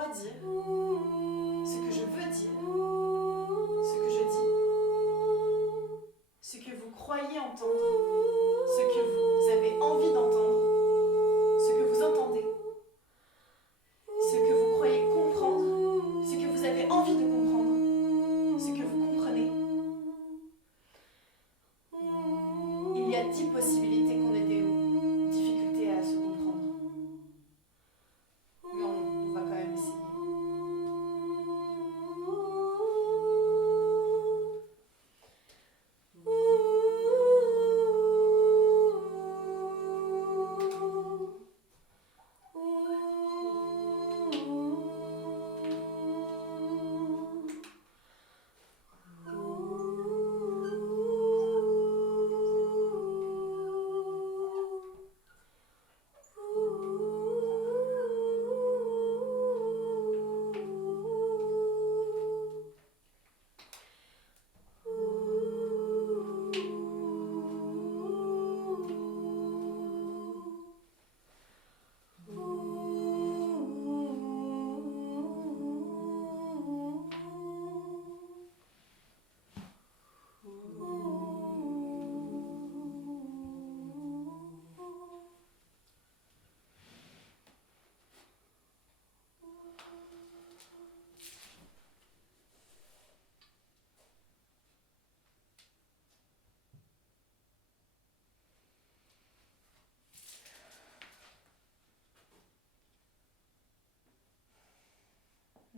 crois dire, ce que je veux dire, ce que je dis, ce que vous croyez entendre, ce que vous avez envie d'entendre, ce que vous entendez, ce que vous croyez comprendre, ce que vous avez envie de comprendre, ce que vous comprenez. Il y a 10 possibilités qu'on ait des difficultés à se comprendre. Mais on va quand même essayer.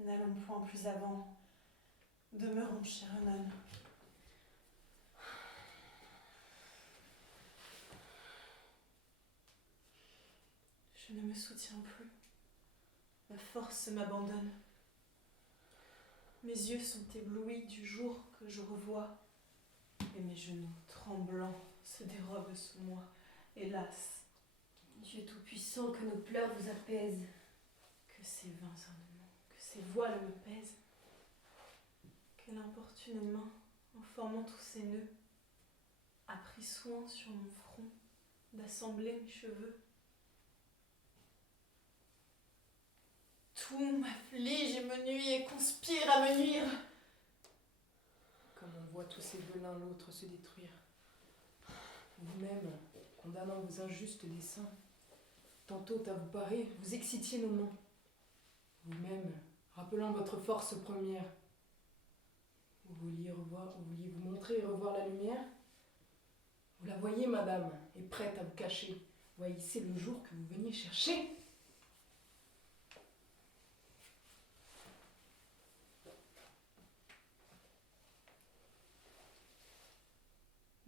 N'allons point plus avant. Demeurons, chère Anon. Je ne me soutiens plus. Ma force m'abandonne. Mes yeux sont éblouis du jour que je revois. Et mes genoux, tremblants, se dérobent sous moi. Hélas, Dieu Tout-Puissant, que nos pleurs vous apaisent. que ces vains ornements, que ces voiles me pèsent. Quelle importune main, en formant tous ces nœuds, a pris soin sur mon front d'assembler mes cheveux. Tout m'afflige et me nuit et conspire à me nuire. Comme on voit tous ces deux l'un l'autre se détruire. Vous-même, condamnant vos injustes desseins, tantôt à vous parer, vous excitiez nos mains. Vous-même, rappelant votre force première, vous vouliez vous montrer et revoir la lumière. Vous la voyez, madame, et prête à vous cacher. Voyez le jour que vous veniez chercher.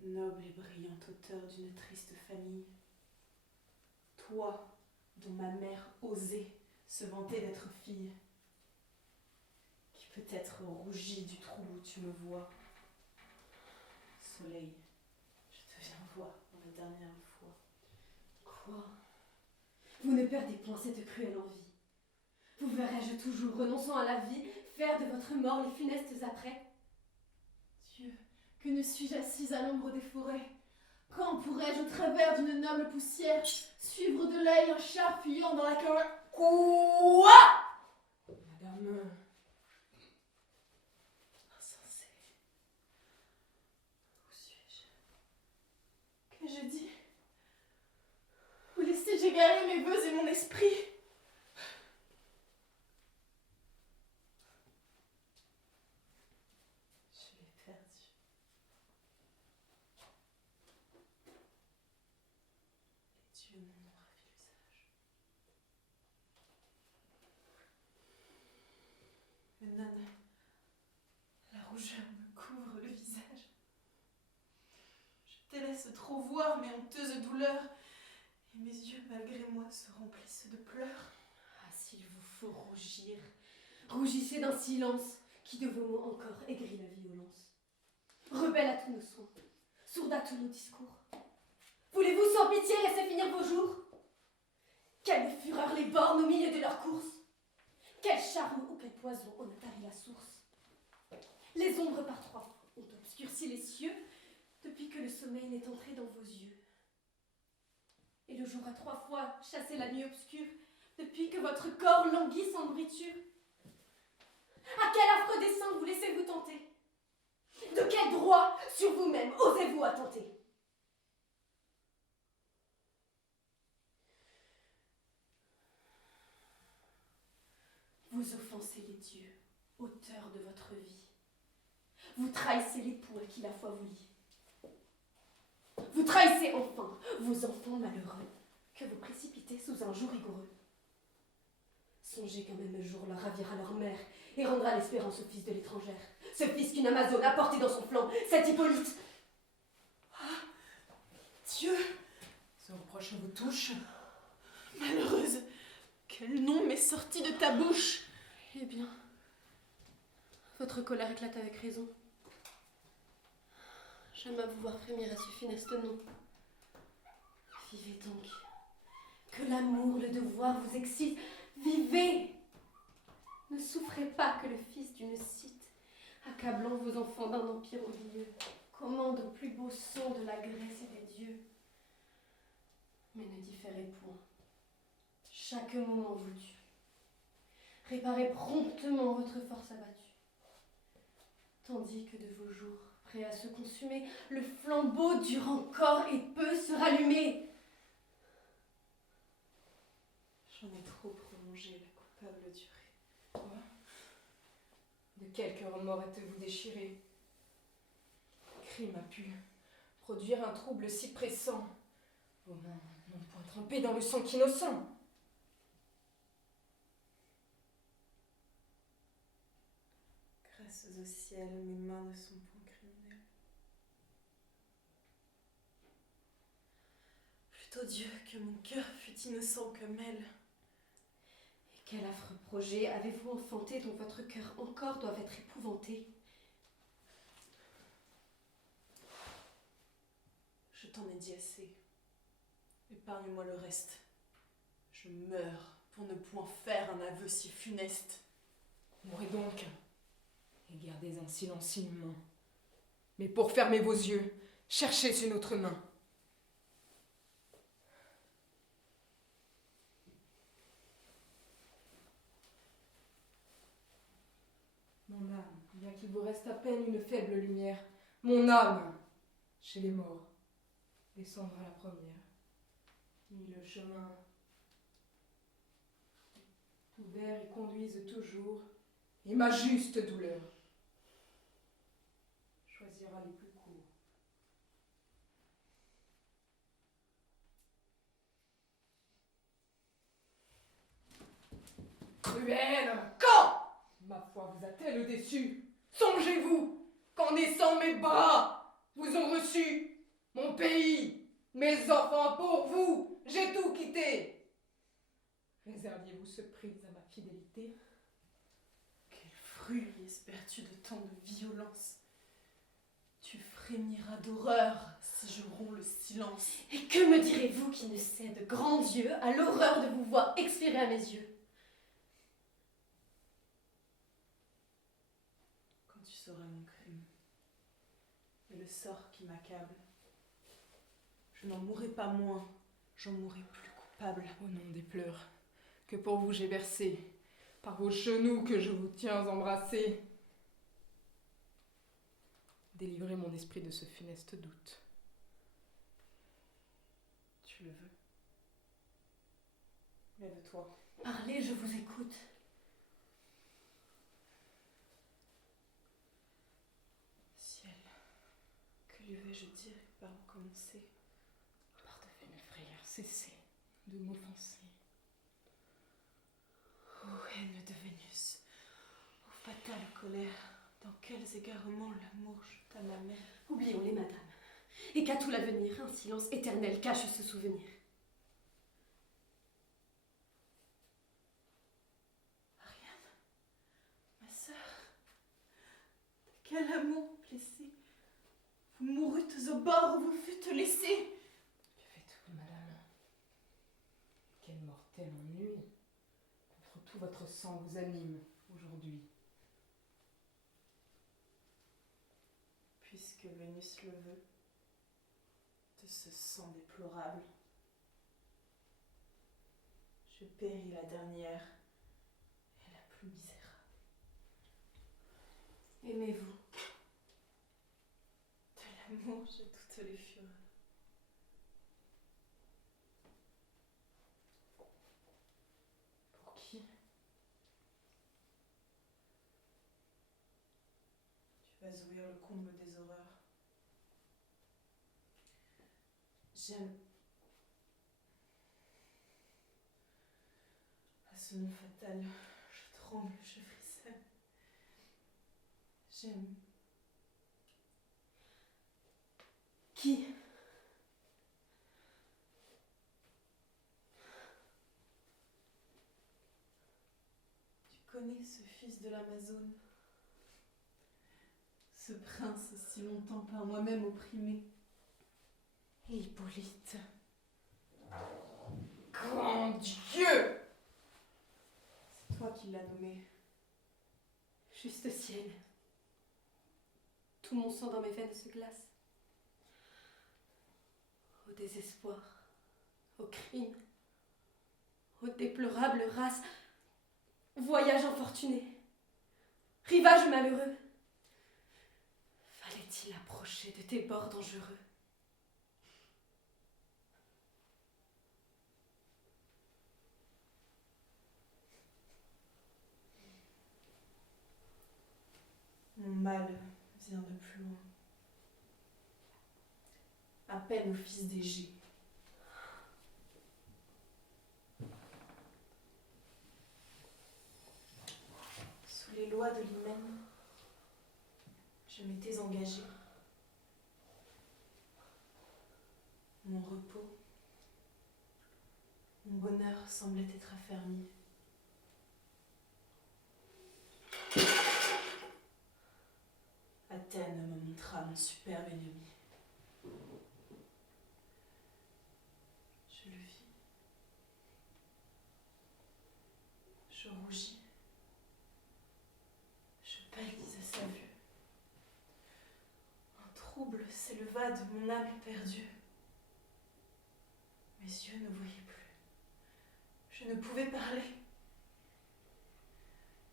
Noble et brillante auteur d'une triste famille, toi dont ma mère osait se vanter d'être fille, qui peut-être rougit du trou où tu me vois. Soleil, je te viens voir pour la dernière fois. Quoi? Vous ne perdez point cette cruelle envie. Vous verrai-je toujours, renonçant à la vie, faire de votre mort les funestes apprêts? Dieu, que ne suis-je assise à l'ombre des forêts? Quand pourrais-je, au travers d'une noble poussière, suivre de l'œil un char fuyant dans la campagne? Quoi? Madame, Insensé. Où suis-je? Qu'ai-je dit? Où laissai-je égarer mes vœux et mon esprit? Je l'ai perdu. Les dieux m'en ont ravi l'usage. Nonne, la rougeur me couvre le visage. Je délaisse trop voir mes honteuses douleurs, et mes yeux, malgré moi, se remplissent de pleurs. Ah, s'il vous faut rougir, rougissez d'un silence qui de vos mots encore aigrit la violence. Rebelle à tous nos soins, sourde à tous nos discours. Voulez-vous sans pitié laisser finir vos jours? Quelle fureur les bornes au milieu de leur course! Quel charme ou quel poison en a tari la source! Les ombres par trois ont obscurci les cieux depuis que le sommeil n'est entré dans vos yeux. Et le jour a 3 fois chassé la nuit obscure depuis que votre corps languit sans nourriture? À quel affreux dessein vous laissez-vous tenter? De quel droit sur vous-même osez-vous attenter? Vous offensez les dieux, auteurs de votre vie. Vous trahissez l'époux à qui la foi vous lie. Vous trahissez enfin vos enfants malheureux, que vous précipitez sous un joug rigoureux. Songez qu'un même jour leur ravira leur mère et rendra l'espérance au fils de l'étrangère. Ce fils qu'une Amazone a porté dans son flanc, cet Hippolyte. Ah, Dieu, Ce reproche vous touche? malheureuse, quel nom m'est sorti de ta bouche? Eh bien, votre colère éclate avec raison. J'aime à vous voir frémir à ce funeste nom. Vivez donc, que l'amour, le devoir vous excite. Vivez! Ne souffrez pas que le fils d'une Scythe, accablant vos enfants d'un empire oublieux, commande au plus beau son de la Grèce et des dieux. Mais ne différez point. Chaque moment vous tue. Réparez promptement votre force abattue. Tandis que de vos jours, prêts à se consumer, le flambeau dure encore et peut se rallumer. J'en ai trop prolongé la coupable durée. Quoi? De quel cœur mort êtes-vous déchiré? Crime a pu produire un trouble si pressant. Vos mains n'ont point trempé dans le sang qu'innocent. Grâce au ciel, mes mains ne sont point criminelles. Plutôt Dieu que mon cœur fût innocent comme elle. Et quel affreux projet avez-vous enfanté dont votre cœur encore doit être épouvanté? Je t'en ai dit assez. Épargne-moi le reste. Je meurs pour ne point faire un aveu si funeste. Mourez donc, et gardez un silence inhumain. Mais pour fermer vos yeux, cherchez une autre main. Mon âme, bien qu'il vous reste à peine une faible lumière, mon âme, chez les morts, descendra la première. Ni le chemin ouvert y conduise toujours, et ma juste douleur choisira les plus courts. Cruelle! Quand? Ma foi vous a-t-elle déçu? Songez-vous qu'en naissant mes bras vous ont reçu mon pays, mes enfants pour vous, j'ai tout quitté. Réserviez-vous ce prix à ma fidélité? Quel fruit espères-tu de tant de violence? Tu frémiras d'horreur si je romps le silence. Et que me direz-vous qui ne cède, grand Dieu, à l'horreur de vous voir expirer à mes yeux? Quand tu sauras mon crime et le sort qui m'accable, je n'en mourrai pas moins, j'en mourrai plus coupable. Au nom des pleurs que pour vous j'ai versés, par vos genoux que je vous tiens embrassés, délivrez mon esprit de ce funeste doute. Tu le veux? Lève-toi. Parlez, je vous écoute. Ciel, que lui vais-je dire par où commencer? Par-devant mes frères, cessez de m'offenser. Ô haine de Vénus, ô fatale colère, dans quels égarements l'amour jeta ma mère. Oublions-les, madame, et qu'à tout l'avenir, un silence éternel cache ce souvenir. Ariane, ma sœur, de quel amour blessé, vous mourûtes au bord où vous fûtes laissée. Que faites-vous, madame? Quel mortel ennui contre tout votre sang vous anime aujourd'hui? Puisque Vénus le veut, de ce sang déplorable, je Je péris la dernière et la plus misérable. Aimez-vous. De l'amour, j'ai toutes les fureurs. Pour qui? Tu vas ouïr le comble des horreurs. J'aime. À ce nom fatal, je tremble, je frissonne. J'aime. Qui? Tu connais ce fils de l'Amazone, ce prince si longtemps par moi-même opprimé. Hippolyte. Grand Dieu! C'est toi qui l'as nommé. Juste ciel. Tout mon sang dans mes veines se glace. Au désespoir, au crime, aux déplorables races, voyage infortuné, rivage malheureux. Fallait-il approcher de tes bords dangereux? Mon mal vient de plus loin. À peine au fils d'Égée. Sous les lois de l'hymen, je m'étais engagée. Mon repos, mon bonheur semblait être affermi. Athènes me montra mon superbe ennemi. Je le vis. Je rougis. Je pâlis à sa vue. Un trouble s'éleva de mon âme perdue. Mes yeux ne voyaient plus. Je ne pouvais parler.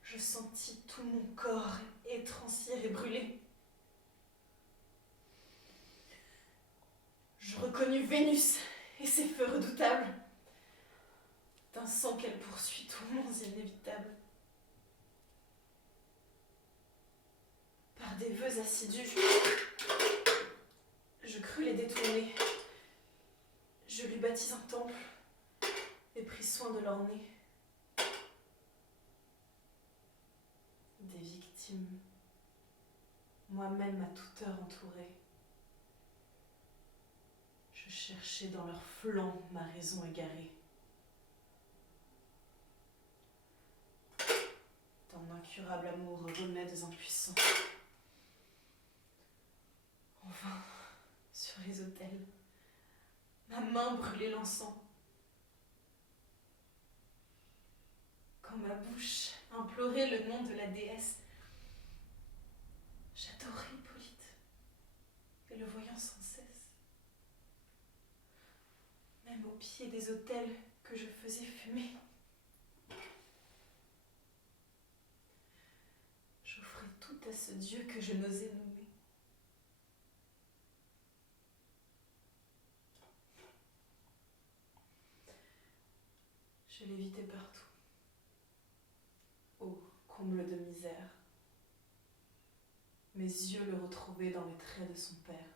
Je sentis tout mon corps étrancir et brûler. Je reconnus Vénus et ses feux redoutables. D'un sang qu'elle poursuit tourments inévitables. Par des vœux assidus, je crus les détourner. Je lui bâtis un temple et pris soin de l'orner. Des victimes, moi-même à toute heure entourée. Je cherchais dans leurs flancs ma raison égarée. Ton incurable amour, remèdes impuissants. En vain, sur les autels, ma main brûlait l'encens. Quand ma bouche implorait le nom de la déesse, j'adorais Hippolyte, et le voyant sans cesse. Même au pied des autels que je faisais fumer. J'offrais tout à ce Dieu que je n'osais nommer. Je l'évitais partout. Ô comble de misère. Mes yeux le retrouvaient dans les traits de son père.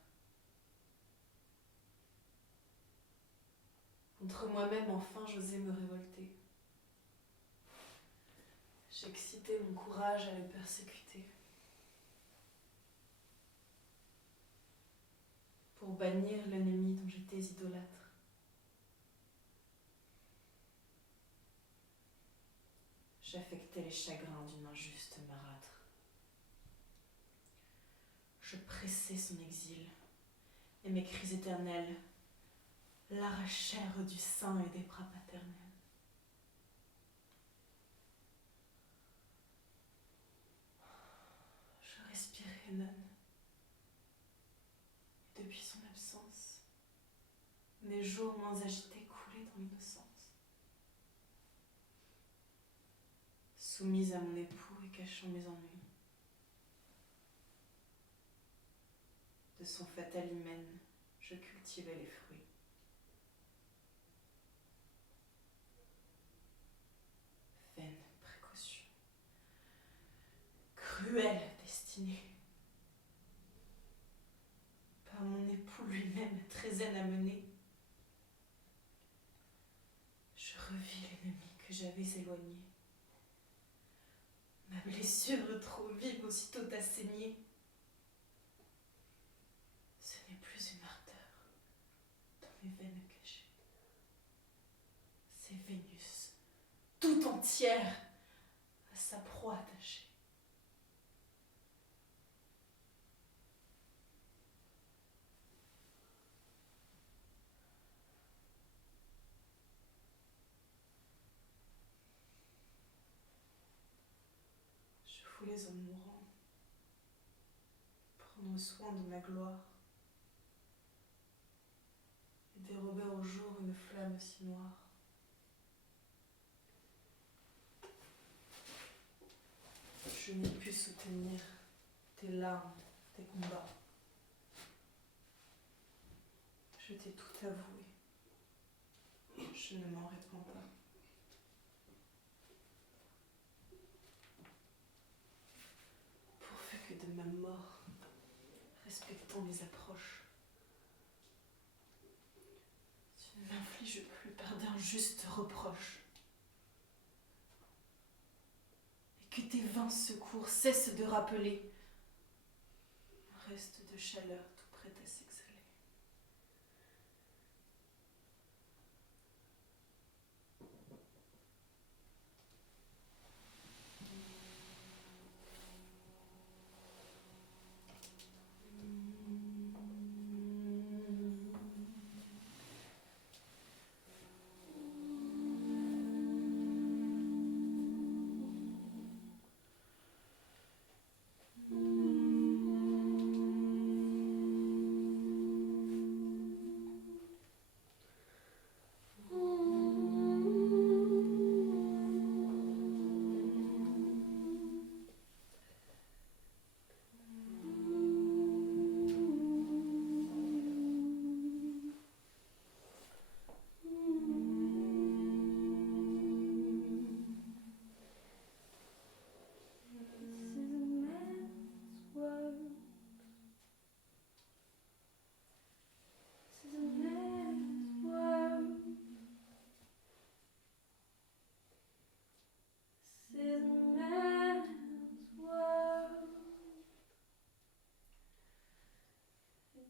Contre moi-même, enfin, j'osais me révolter. J'excitais mon courage à le persécuter. Pour bannir l'ennemi dont j'étais idolâtre. J'affectais les chagrins d'une injuste marâtre. Je pressais son exil, et mes cris éternels l'arrachèrent du sein et des bras paternels. Je respirais Œnone, et depuis son absence, mes jours moins agités coulaient dans l'innocence. soumise à mon époux et cachant mes ennuis. De son fatal hymen, je cultivais les fruits. Vaine précaution, cruelle destinée. Par mon époux lui-même très zen à mener, je revis l'ennemi que j'avais éloigné. Ma blessure trop vive aussitôt a saigné. Ce n'est plus une ardeur dans mes veines cachées. C'est Vénus, tout entière, à sa proie attachée. Je voulais en mourant prendre soin de ma gloire et dérober au jour une flamme si noire. Je n'ai pu soutenir tes larmes, tes combats. Je t'ai tout avoué. Je ne m'en réponds pas. Pourvu que de ma mort, respectant les approches, tu ne m'infliges plus par d'injustes reproches. Et que tes vains secours cessent de rappeler un reste de chaleur tout prêt à s'exhaler.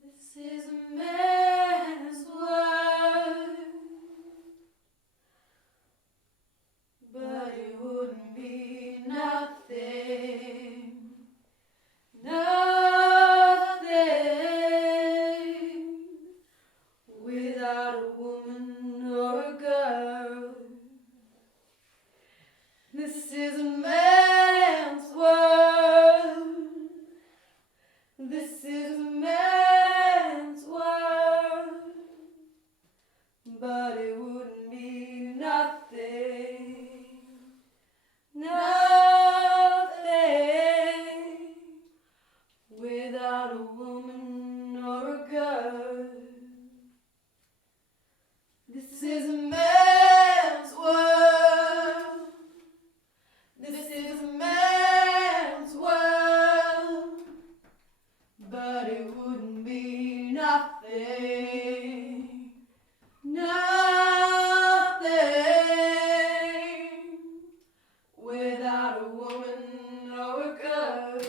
This is a man's world, but it wouldn't be nothing, nothing without a woman or a girl. This is a man's world. This is a man's world, but it wouldn't be nothing, nothing without a woman or a girl. This is a man's world. This is a man's world, but it wouldn't be nothing, nothing without a woman or a girl.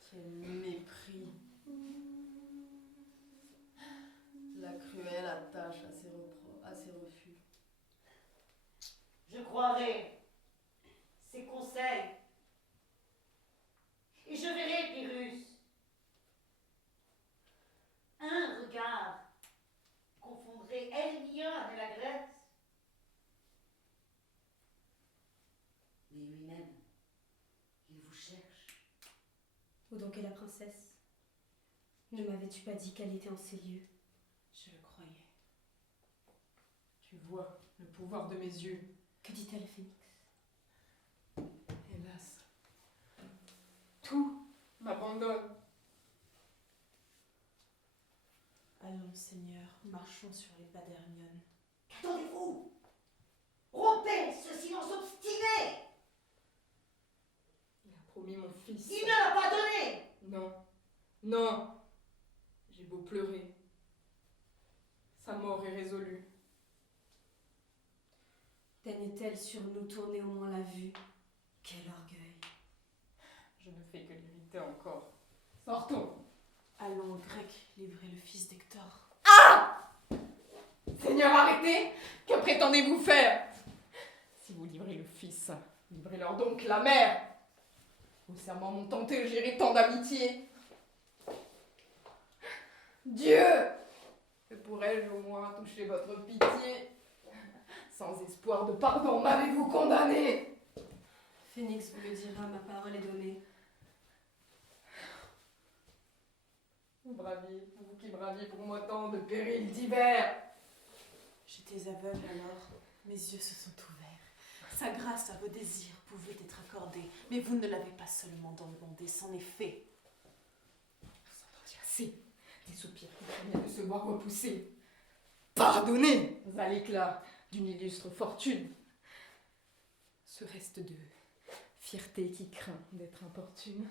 Quel mépris! La cruelle attache à ses refus. Je croirai ses conseils. Et je verrai Pyrrhus. Un regard confondrait Elmia et la Grèce. Mais lui-même, il vous cherche. Où donc est la princesse? Ne m'avais-tu pas dit qu'elle était en ces lieux? Je le croyais. Tu vois le pouvoir de mes yeux. Que dit-elle, Phénix? Hélas, tout m'abandonne. Allons, Seigneur, marchons sur les pas d'Hermione. Qu'attendez-vous? Rompez ce silence obstiné! Il a promis mon fils. Il ne l'a pas donné! Non, non. J'ai beau pleurer. Sa mort est résolue. Daigne-t-elle sur nous tourner au moins la vue? Quel orgueil! Je ne fais que l'irriter encore. Sortons. Allons aux Grecs livrer le fils d'Hector. Seigneur, arrêtez! Que prétendez-vous faire? Si vous livrez le fils, livrez-leur donc la mère. Vos serments m'ont tenté, j'irai tant d'amitié. Dieu! Que pourrais-je au moins toucher votre pitié? Sans espoir de pardon, m'avez-vous condamné? Phénix vous le dira, ma parole est donnée. Vous qui braviez pour moi tant de périls divers. J'étais aveugle alors, mes yeux se sont ouverts. Sa grâce à vos désirs pouvait être accordée, mais vous ne l'avez pas seulement demandé, c'en est fait. Vous entendez assez des soupirs qui craignent de se voir repoussés. Pardonnez à l'éclat d'une illustre fortune. Ce reste de fierté qui craint d'être importune.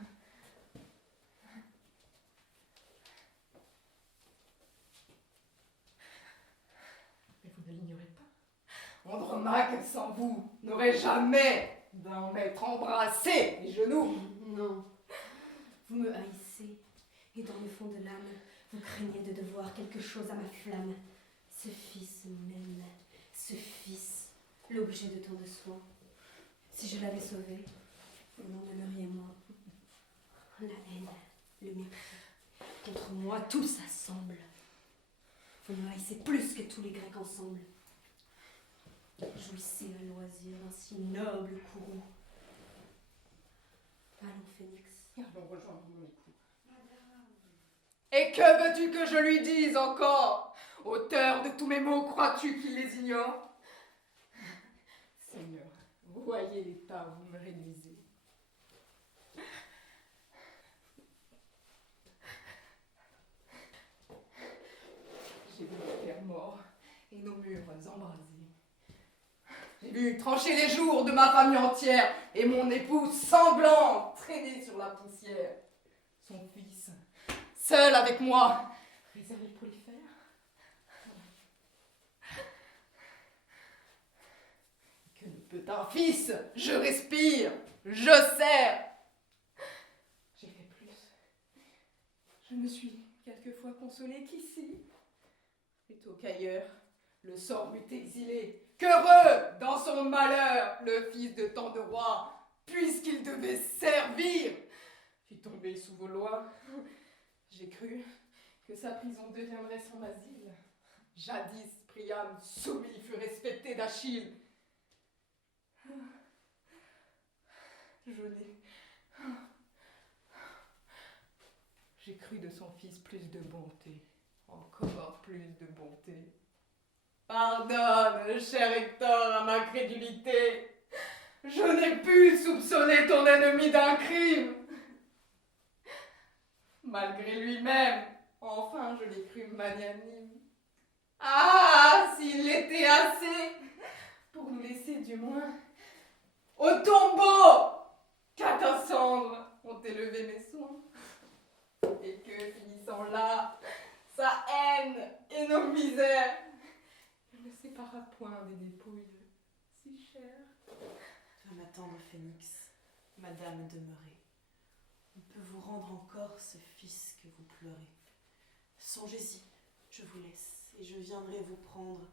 Mais vous ne l'ignorez pas. Andromaque, sans vous, n'aurait jamais d'en m'être embrassé les genoux. Non, vous me haïssez, et dans le fond de l'âme, vous craignez de devoir quelque chose à ma flamme. Ce fils même, ce fils, l'objet de tant de soins. Si je l'avais sauvé, vous m'en aimeriez moins. La haine, le mépris, contre moi tout s'assemble. Vous me haïssez plus que tous les Grecs ensemble. Jouissez à loisir d'un si noble courroux. Allons, Phénix. Allons rejoindre mon époux. Et que veux-tu que je lui dise encore? Auteur de tous mes mots, crois-tu qu'il les ignore? Seigneur, vous voyez l'état où vous me réduisez. J'ai vu nos pères morts et nos murs embrasés. J'ai vu trancher les jours de ma famille entière et mon épouse sanglant traîner sur la poussière. Son fils, seul avec moi, réservé pour les faire. Que ne peut un fils? Je respire, je serre. J'ai fait plus. Je me suis quelquefois consolée qu'ici, plutôt qu'ailleurs, le sort m'eût exilé. Qu'heureux dans son malheur le fils de tant de rois, puisqu'il devait servir, fut tombé sous vos lois. J'ai cru que sa prison deviendrait son asile. Jadis, Priam, soumis, fut respecté d'Achille. J'ai cru de son fils plus de bonté, encore plus de bonté. Pardonne, cher Hector, à ma crédulité. Je n'ai pu soupçonner ton ennemi d'un crime. Malgré lui-même, enfin je l'ai cru magnanime. Ah, s'il l'était assez, pour nous laisser du moins au tombeau qu'à ta cendre ont élevé mes soins. Et que, finissant là, sa haine et nos misères, ne sépara point des dépouilles si chères. Va m'attendre, Phénix, madame demeurez. On peut vous rendre encore ce fils que vous pleurez. Songez-y, je vous laisse, et je viendrai vous prendre,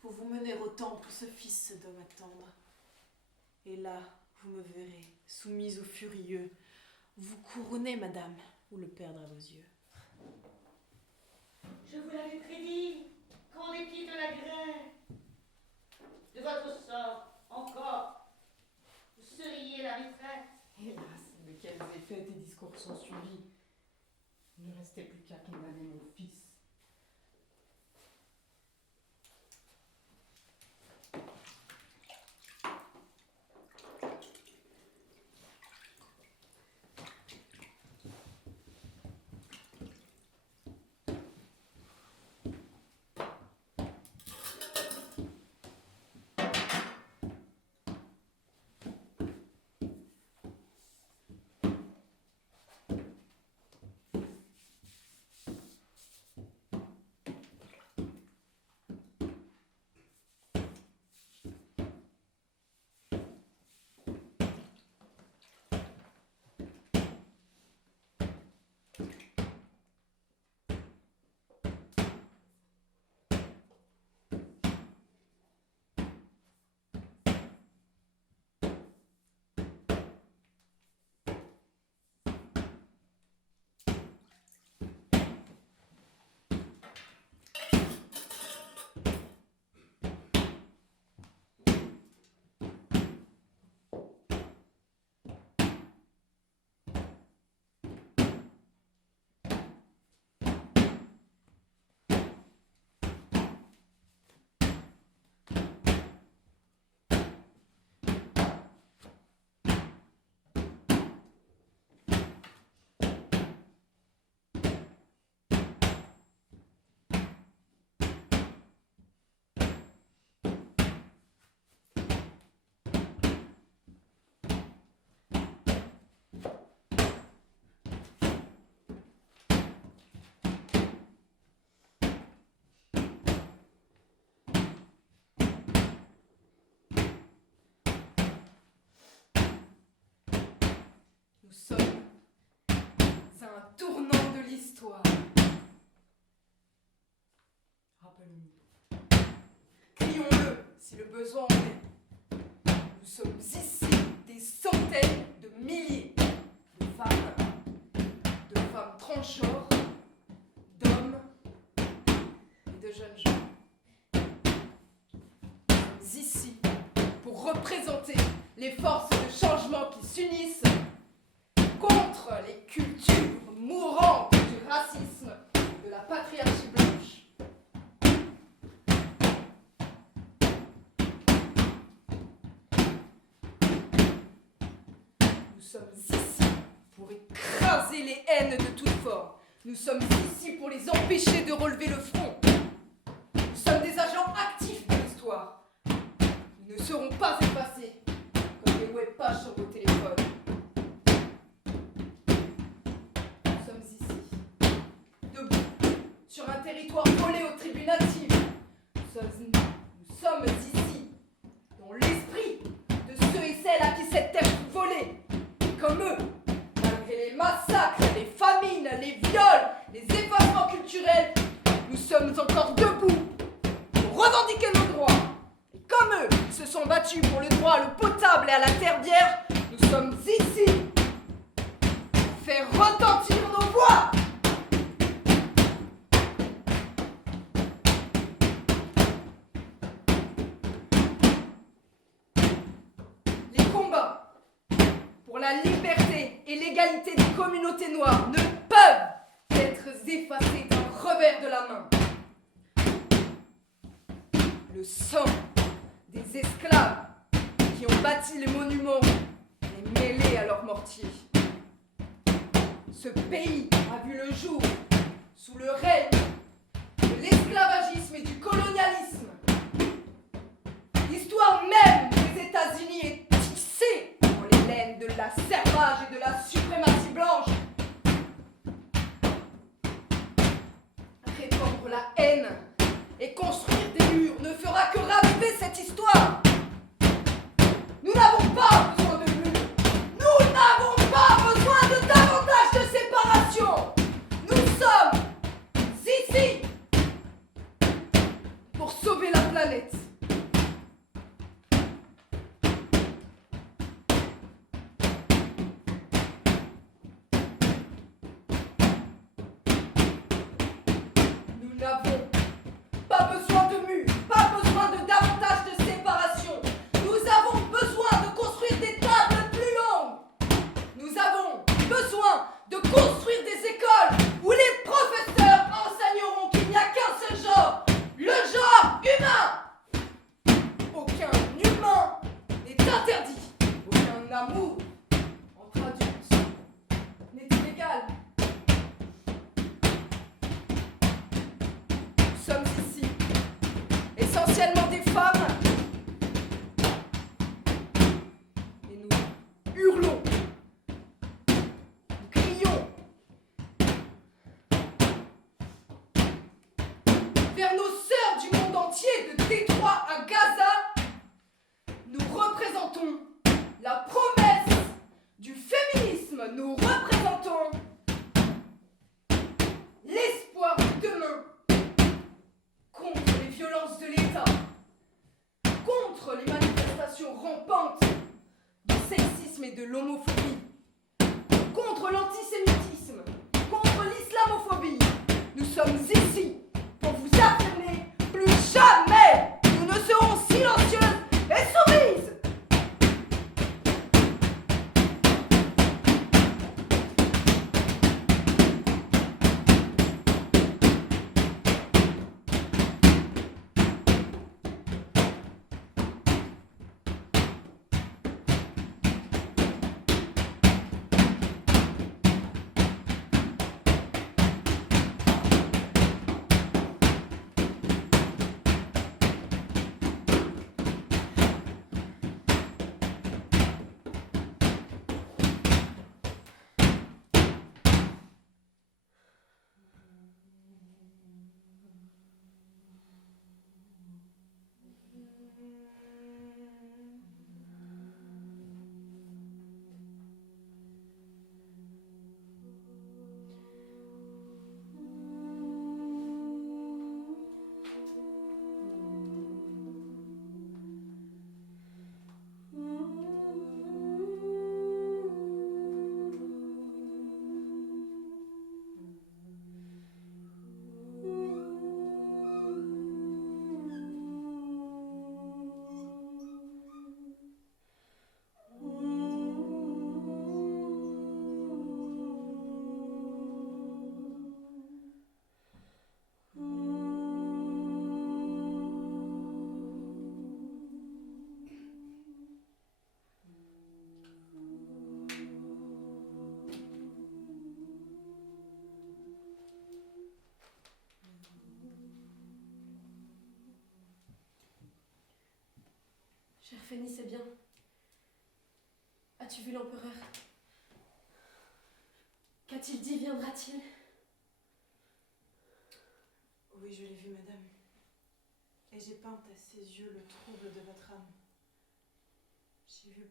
pour vous mener au temple où ce fils doit m'attendre. Et là, vous me verrez, soumise aux furieux, vous couronner, madame, ou le perdre à vos yeux. Je vous l'avais prédit, qu'en dépit de la grève, de votre sort encore, vous seriez la maîtresse. Hélas, de quels effets tes discours sont suivis? Il ne restait plus qui a condamné mon fils. Nous sommes à un tournant de l'histoire. Rappelons-nous. Crions-le si le besoin en est. Nous sommes ici des centaines de milliers de femmes transgenres, d'hommes et de jeunes gens. Nous sommes ici pour représenter les forces de changement qui s'unissent contre les cultures mourantes du racisme, de la patriarchie blanche. Nous sommes ici pour écraser les haines de toutes formes. Nous sommes ici pour les empêcher de relever le front. Nous sommes des agents actifs de l'histoire. Nous ne serons pas effacés comme les webpages sur vos téléphones. Sur un territoire volé aux tribus natives. Nous sommes ici, dans l'esprit de ceux et celles à qui cette terre fut volée. Et comme eux, malgré les massacres, les famines, les viols, les effacements culturels, nous sommes encore debout pour revendiquer nos droits. Et comme eux, ils se sont battus pour le droit à l'eau potable et à la terre vierge, nous sommes ici pour faire retentir nos voix. Pour la liberté et l'égalité des communautés noires ne peuvent être effacés d'un revers de la main. Le sang des esclaves qui ont bâti les monuments est mêlé à leurs mortiers. Ce pays a vu le jour sous le règne de l'esclavagisme et du colonialisme. L'histoire même des États-Unis est tissée dans les laines de la servage et de la suprématie blanche. Répandre la haine et construire des murs ne fera que raviver cette histoire. Nous n'avons pas besoin de murs. Nous n'avons pas besoin de davantage de séparation. Nous sommes ici pour sauver la planète. Nous n'avons pas besoin de murs, pas besoin de davantage de séparation. Nous avons besoin de construire des tables plus longues. Nous avons besoin de construire des écoles où les professeurs vers nos sœurs du monde entier, de Détroit à Gaza, nous représentons la promesse du féminisme. Nous représentons l'espoir de demain contre les violences de l'État, contre les manifestations rampantes du sexisme et de l'homophobie, contre l'antisémitisme, contre l'islamophobie. Nous sommes ici pour vous affirmer, plus jamais nous ne serons silencieuses et soumises. Chère Fanny, c'est bien. As-tu vu l'empereur? Qu'a-t-il dit? Viendra-t-il? Oui, je l'ai vu, madame. Et j'ai peint à ses yeux le trouble de votre âme. J'ai vu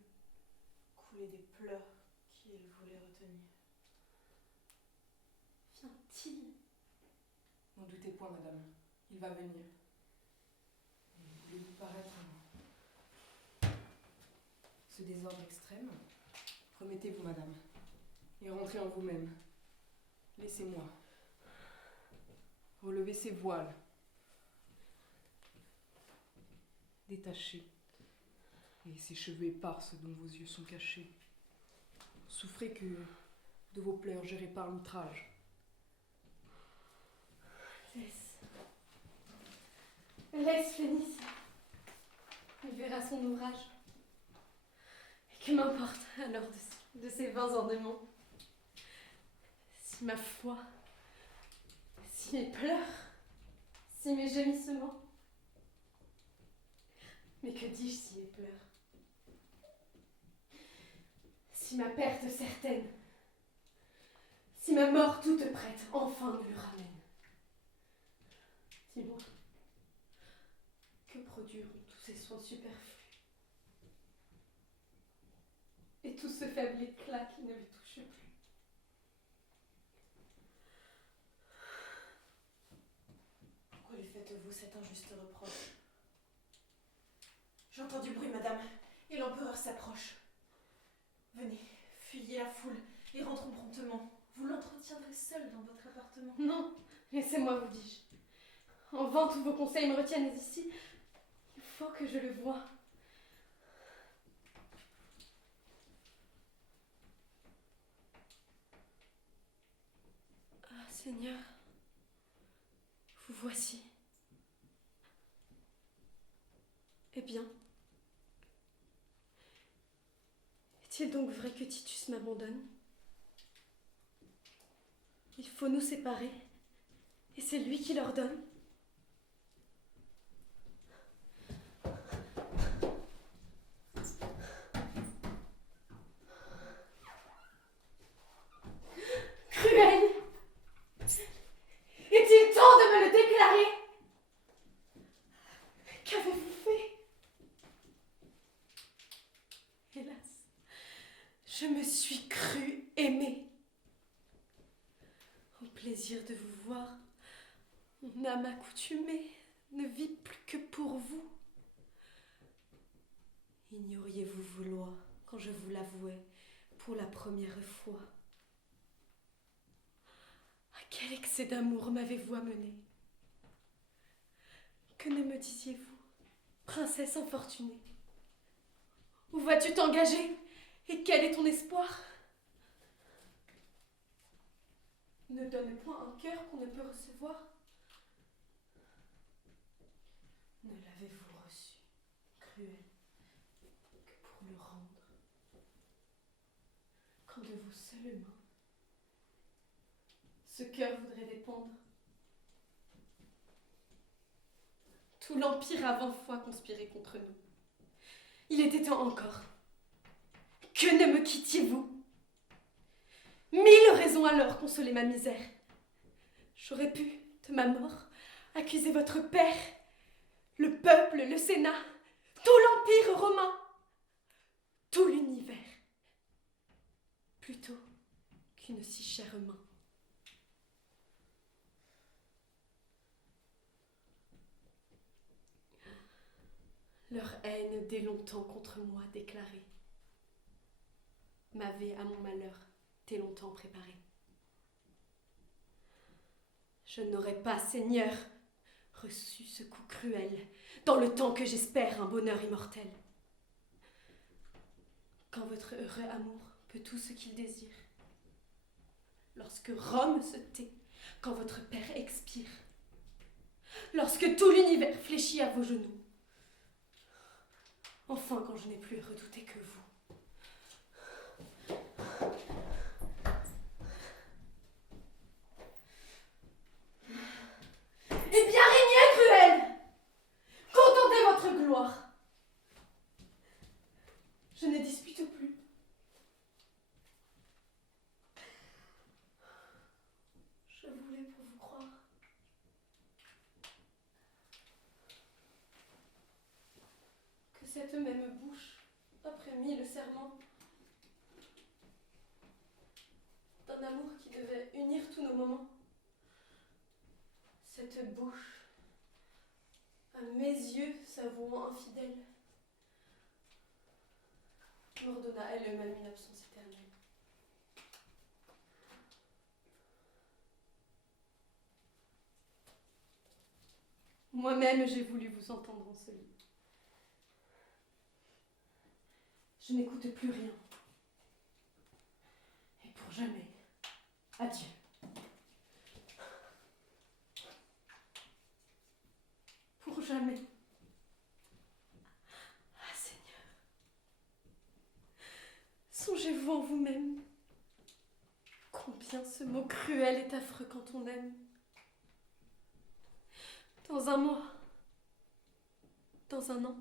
couler des pleurs qu'il voulait retenir. Vient-il? N'en doutez point, madame, il va venir. Voulez-vous paraître ce désordre extrême? Remettez-vous, madame, et rentrez en vous-même. Laissez-moi. Relevez ces voiles. Détachez. Et ces cheveux épars dont vos yeux sont cachés. Souffrez que de vos pleurs je répare l'outrage. Laisse Phénice. Il verra son ouvrage. Et que m'importe alors de ces vains ornements? Si ma foi, si mes pleurs, si mes gémissements. Mais que dis-je si mes pleurs? Si ma perte certaine, si ma mort toute prête enfin nous le ramène. Dis-moi, que produiront tous ces soins superflus et tout ce faible éclat qui ne le touche plus? Pourquoi lui faites-vous cet injuste reproche? J'entends du bruit, madame, et l'empereur s'approche. Venez, fuyez la foule et rentrons promptement. Vous l'entretiendrez seul dans votre appartement. Non, laissez-moi, vous dis-je. En vain tous vos conseils me retiennent ici. Il faut que je le voie. Ah, Seigneur, vous voici. Eh bien, est-il donc vrai que Titus m'abandonne? Il faut nous séparer, et c'est lui qui l'ordonne. Cruel! Est-il temps de me le déclarer? désir de vous voir. Mon âme accoutumée ne vit plus que pour vous. Ignoriez-vous vos lois quand je vous l'avouais pour la première fois? À quel excès d'amour m'avez-vous amené? Que ne me disiez-vous, princesse infortunée? Où vas-tu t'engager? Et quel est ton espoir? Ne donne point un cœur qu'on ne peut recevoir. Ne l'avez-vous reçu, cruel, que pour le rendre, quand de vos seules mains, ce cœur voudrait dépendre? Tout l'Empire a 20 fois conspiré contre nous. Il était temps encore. Que ne me quittiez-vous? 1000 raisons alors consolaient ma misère. J'aurais pu, de ma mort, accuser votre père, le peuple, le Sénat, tout l'Empire romain, tout l'univers, plutôt qu'une si chère main. Leur haine dès longtemps contre moi déclarée m'avait à mon malheur dès longtemps préparé. Je n'aurais pas, Seigneur, reçu ce coup cruel dans le temps que j'espère un bonheur immortel. Quand votre heureux amour peut tout ce qu'il désire, lorsque Rome se tait, quand votre père expire, lorsque tout l'univers fléchit à vos genoux, enfin quand je n'ai plus redouté que vous. Eh bien, régnez, cruel! Contentez votre gloire! Je ne dispute plus. Je voulais pour vous croire. Que cette même bouche, après 1000 serments, d'un amour qui devait unir tous nos moments, cette bouche, à mes yeux s'avouant infidèle, m'ordonna elle-même une absence éternelle. Moi-même, j'ai voulu vous entendre en ce lit. Je n'écoute plus rien. Et pour jamais, adieu. Pour jamais. Ah, Seigneur. Songez-vous en vous-même combien ce mot cruel est affreux quand on aime. Dans un mois, dans un an,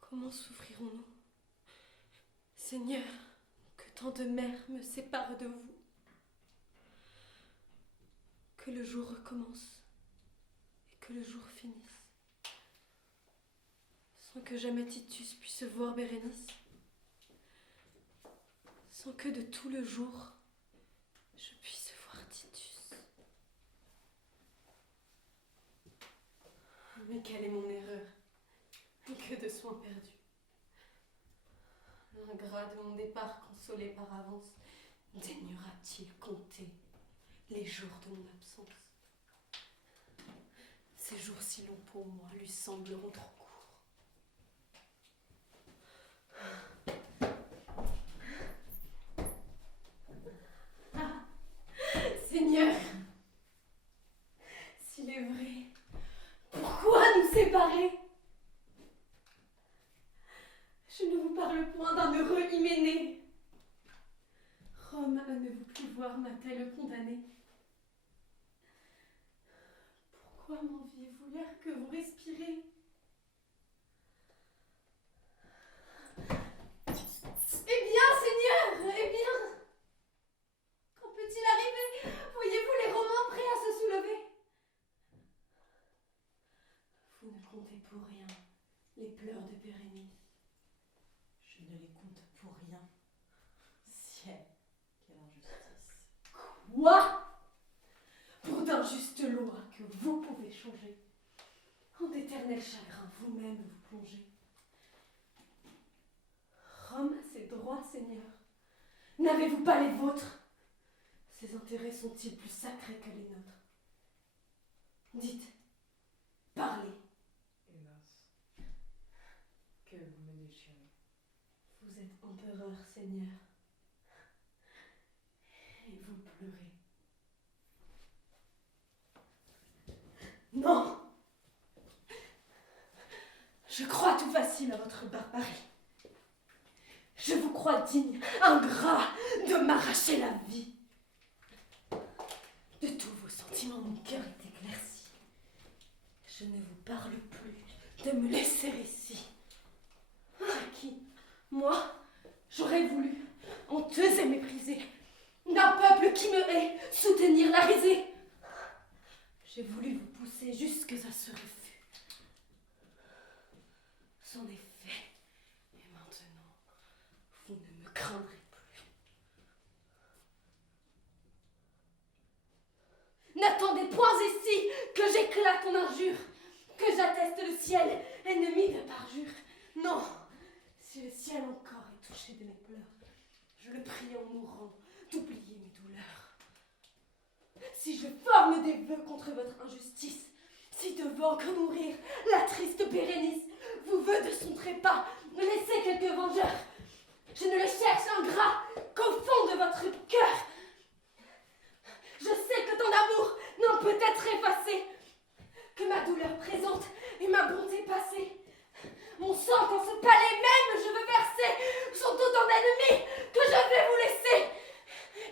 comment souffrirons-nous? Seigneur, que tant de mers me séparent de vous. Que le jour recommence et que le jour finisse, sans que jamais Titus puisse voir Bérénice, sans que de tout le jour je puisse voir Titus. Mais quelle est mon erreur? Et que de soins perdus. L'ingrat de mon départ consolé par avance, daignera-t-il compter les jours de mon absence? Ces jours si longs pour moi lui sembleront trop courts. Ah, Seigneur, s'il est vrai, pourquoi nous séparer? Je ne vous parle point d'un heureux Hyménée. Rome, à ne vous plus voir, m'a-t-elle condamnée? Pourquoi m'enviez-vous l'air que vous respirez? Eh bien, Seigneur, eh bien, quand peut-il arriver? Voyez-vous les Romains prêts à se soulever? Vous ne comptez pour rien les pleurs de Bérénice. Je ne les compte pour rien. Ciel, quelle injustice. Quoi? d'injustes lois que vous pouvez changer. En d'éternels chagrins, vous-même vous plongez. Rome a ses droits, Seigneur. N'avez-vous pas les vôtres? Ses intérêts sont-ils plus sacrés que les nôtres? Dites, parlez. Hélas, que vous me déchirez. Vous êtes empereur, Seigneur. Et vous pleurez. Non! Je crois tout facile à votre barbarie. Je vous crois digne, ingrat, de m'arracher la vie. De tous vos sentiments, mon cœur est éclairci. Je ne vous parle plus de me laisser ici. À qui? Moi, j'aurais voulu, honteuse et méprisée, d'un peuple qui me hait, soutenir la risée. J'ai voulu vous pousser jusque à ce refus. C'en est fait, et maintenant, vous ne me craindrez plus. N'attendez point ici que j'éclate en injure, que j'atteste le ciel, ennemi de parjure. Non, si le ciel encore est touché de mes pleurs, je le prie en mourant d'oublier mes douleurs. Si je forme des vœux contre votre injustice, si devant que mourir la triste Bérénice vous veut de son trépas laisser quelques vengeurs, je ne le cherche ingrat qu'au fond de votre cœur. Je sais que tant d'amour n'en peut être effacé, que ma douleur présente et ma bonté passée, mon sang dans ce palais même je veux verser, sont autant d'ennemis que je vais vous laisser.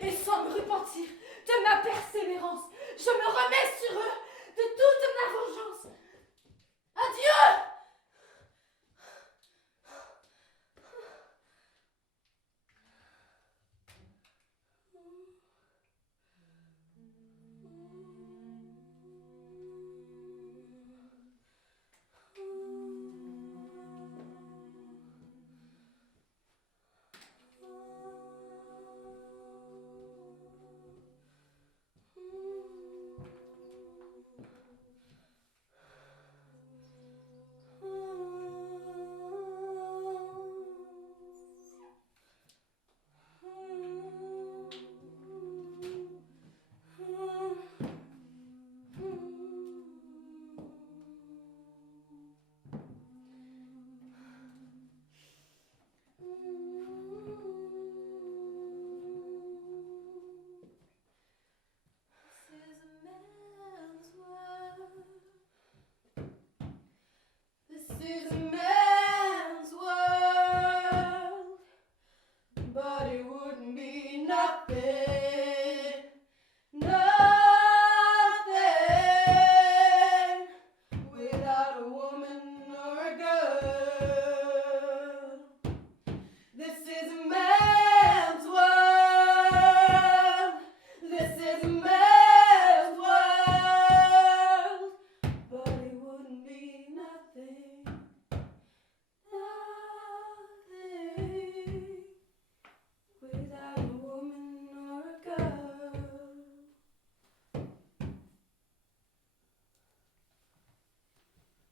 Et sans me repentir de ma persévérance, je me remets sur eux de toute ma vengeance. Adieu!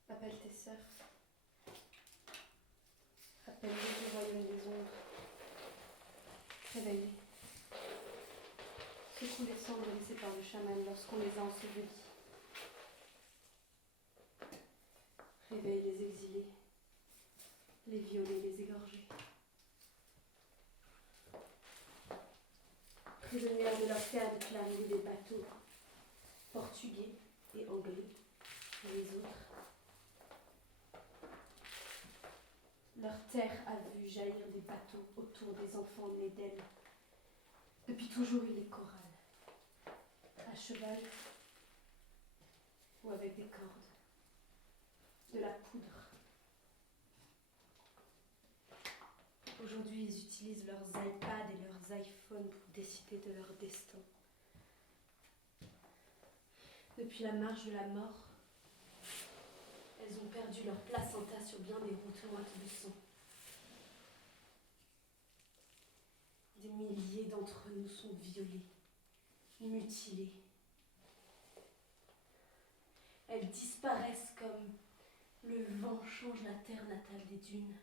Appelle tes sœurs. Appelle-les du royaume des ombres. Réveille-les. Secoue les cendres laissées par le chaman lorsqu'on les a ensevelis. Réveille les exilés, les violés, les égorgés. Prisonnières de leur terre de clarier des bateaux, portugais et anglais, et les autres. Leur terre a vu jaillir des bateaux autour des enfants nés d'elle. Depuis toujours, ils les corrallent, à cheval ou avec des cordes, de la poudre. Aujourd'hui, ils utilisent leurs iPads et leurs iPhones pour décider de leur destin. Depuis la marche de la mort, elles ont perdu leur placenta sur bien des routes moites de sang. Des milliers d'entre nous sont violés, mutilés, elles disparaissent comme le vent change la terre natale des dunes.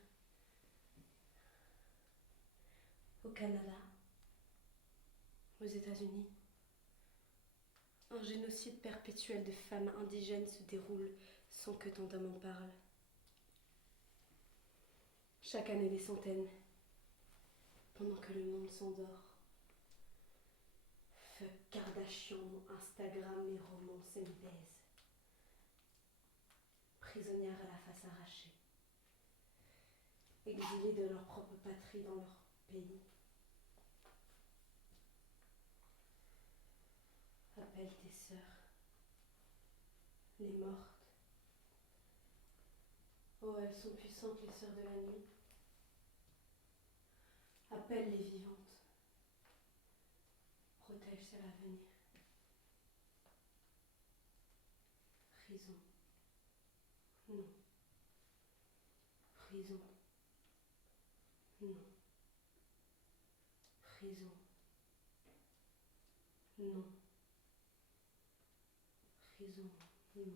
Au Canada, aux États-Unis, un génocide perpétuel de femmes indigènes se déroule sans que tant d'hommes en parlent. Chaque année des centaines, pendant que le monde s'endort. Fuck Kardashian, Instagram, les romances et les baises. Prisonnières à la face arrachée. Exilées de leur propre patrie dans leur pays. Appelle tes sœurs, les mortes. Oh, elles sont puissantes, les sœurs de la nuit. Appelle les vivantes. Protège celles à venir. Prison. Non. Prison. Non. Prison. Non. Prison. Non.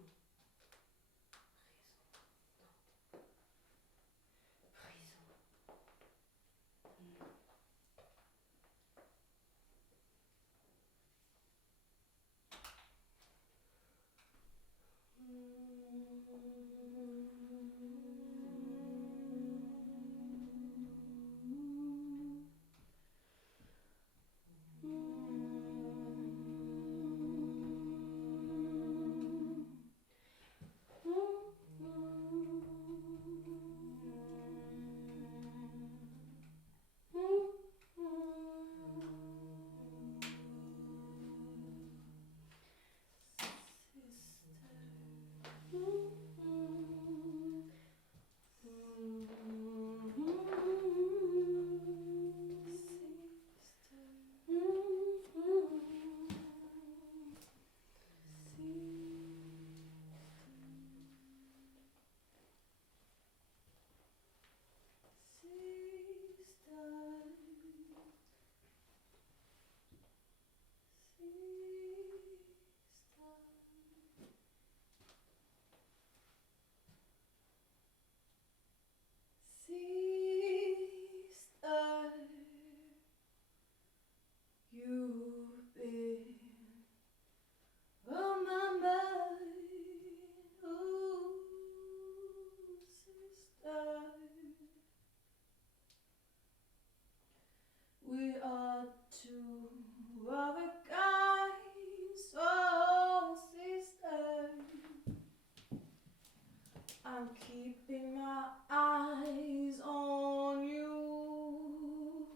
I'm keeping my eyes on you.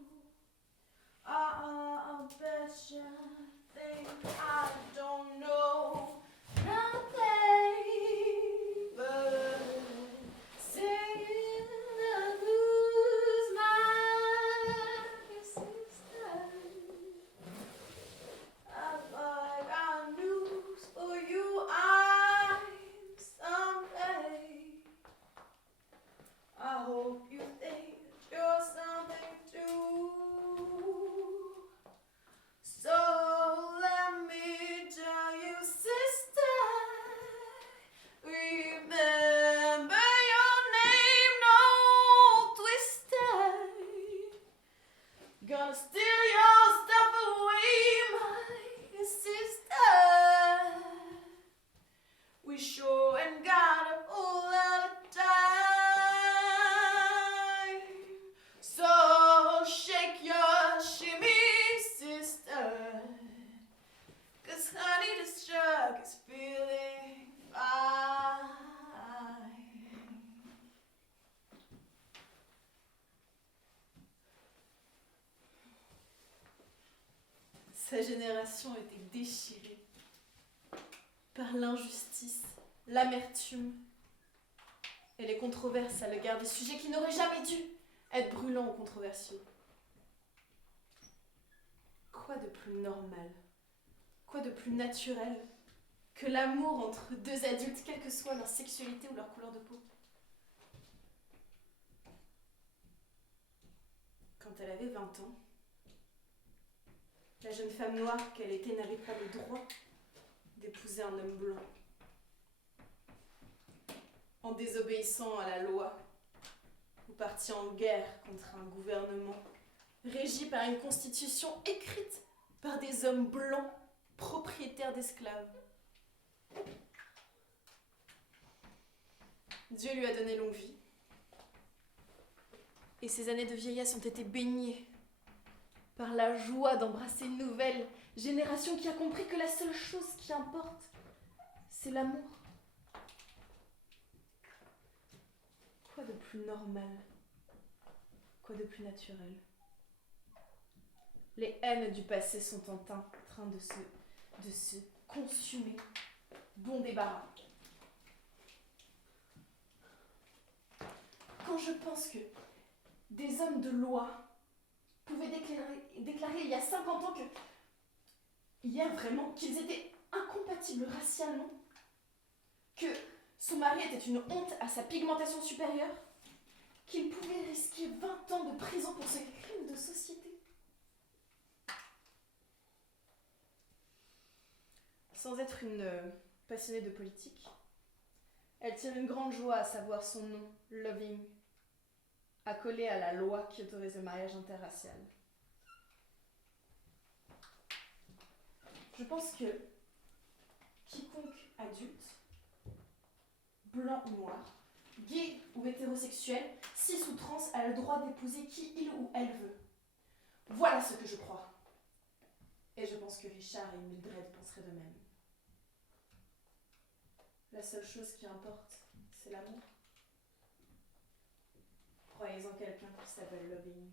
I bet you think I don't know nothing but singing the blues, my sister. I'd like our news for you. I'm someday. I hope you think you're something too. So let me tell you, sister, remember your name, no twister. Gonna steal your stuff away, my sister. We sure ain't got a whole lot of time. So shake your shimmy, sister. 'Cause honey, this jug is feeling fine. Sa génération était déchirée par l'injustice, l'amertume et les controverses à l'égard des sujets qui n'auraient jamais dû être brûlants ou controversieux. Quoi de plus normal, quoi de plus naturel que l'amour entre deux adultes, quelle que soit leur sexualité ou leur couleur de peau? Quand elle avait 20 ans, la jeune femme noire qu'elle était n'avait pas le droit d'épouser un homme blanc. En désobéissant à la loi, vous partiez en guerre contre un gouvernement régi par une constitution écrite par des hommes blancs propriétaires d'esclaves. Dieu lui a donné longue vie. Et ses années de vieillesse ont été baignées par la joie d'embrasser une nouvelle génération qui a compris que la seule chose qui importe, c'est l'amour. Quoi de plus normal? Quoi de plus naturel? Les haines du passé sont en train de se consumer. Bon débarras. Quand je pense que des hommes de loi pouvaient déclarer il y a 50 ans qu'ils étaient incompatibles racialement, que son mari était une honte à sa pigmentation supérieure, qu'il pouvait risquer 20 ans de prison pour ce crime de société. Sans être une passionnée de politique, elle tire une grande joie à savoir son nom, Loving, accolé à la loi qui autorise le mariage interracial. Je pense que quiconque adulte, blanc ou noir, gay ou hétérosexuel, cis ou trans, a le droit d'épouser qui il ou elle veut. Voilà ce que je crois. Et je pense que Richard et Mildred penseraient de même. La seule chose qui importe, c'est l'amour. Croyez en quelqu'un qui s'appelle Loving.